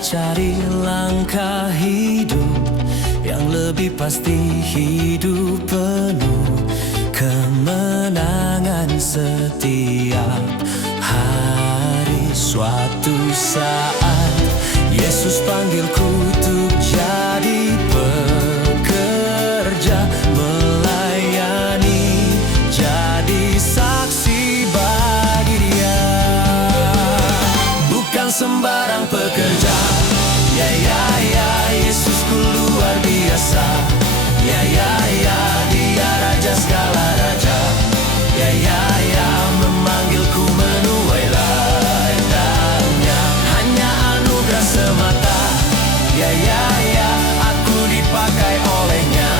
cari langkah hidup yang lebih pasti, hidup penuh kemenangan setiap hari. Suatu saat Yesus panggilku untuk jadi pekerja, melayani, jadi saksi bagi Dia. Bukan sembarang pekerja, ya Yesusku luar biasa. Ya Dia Raja segala raja. Ya memanggilku menuai ladangnya. Hanya anugerah semata. Ya aku dipakai olehnya.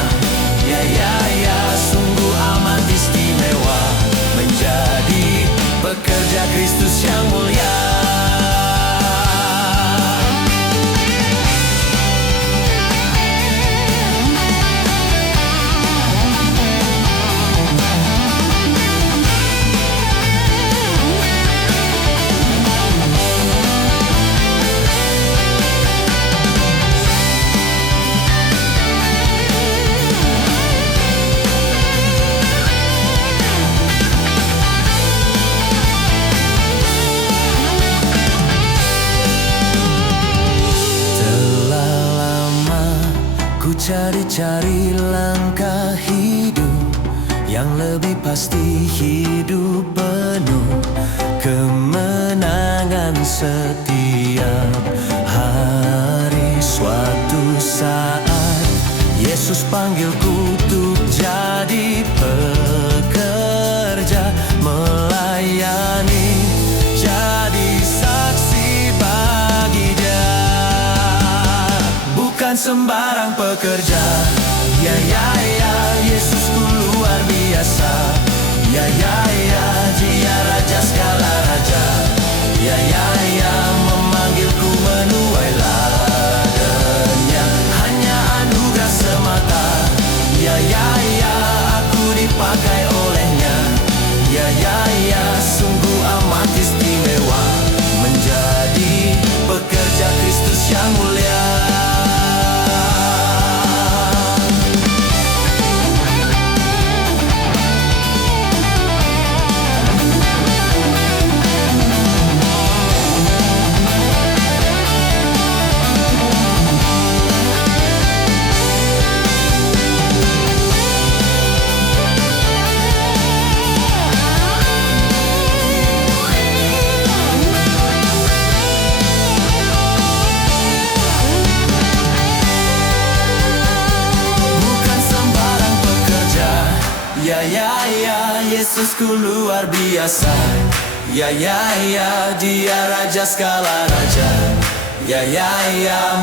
Ya sungguh amat istimewa menjadi pekerja Kristus yang mulia. Cari-cari langkah hidup yang lebih pasti, hidup penuh kemenangan setiap hari. Suatu saat Yesus panggilku untuk jadi pekerja, melayani, jadi saksi bagi Dia. Bukan sembarang pekerja, ya Yesusku luar biasa. Ya Dia Raja segala raja. Ya memanggilku menuai ladangnya. Hanya anugerah semata. Ya aku dipakai olehnya. Ya sungguh amat istimewa menjadi pekerja Kristus yang mulia. Ya Yesusku luar biasa. Ya Dia Raja segala raja. Ya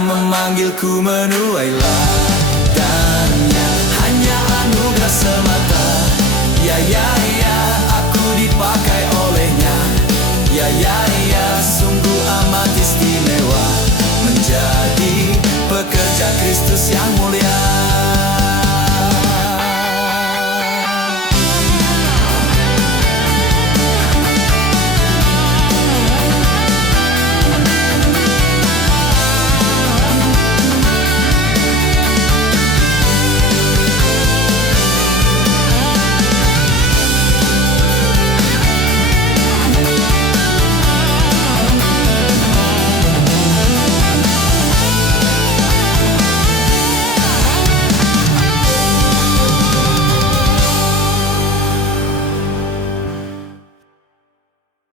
memanggilku menuai ladangnya.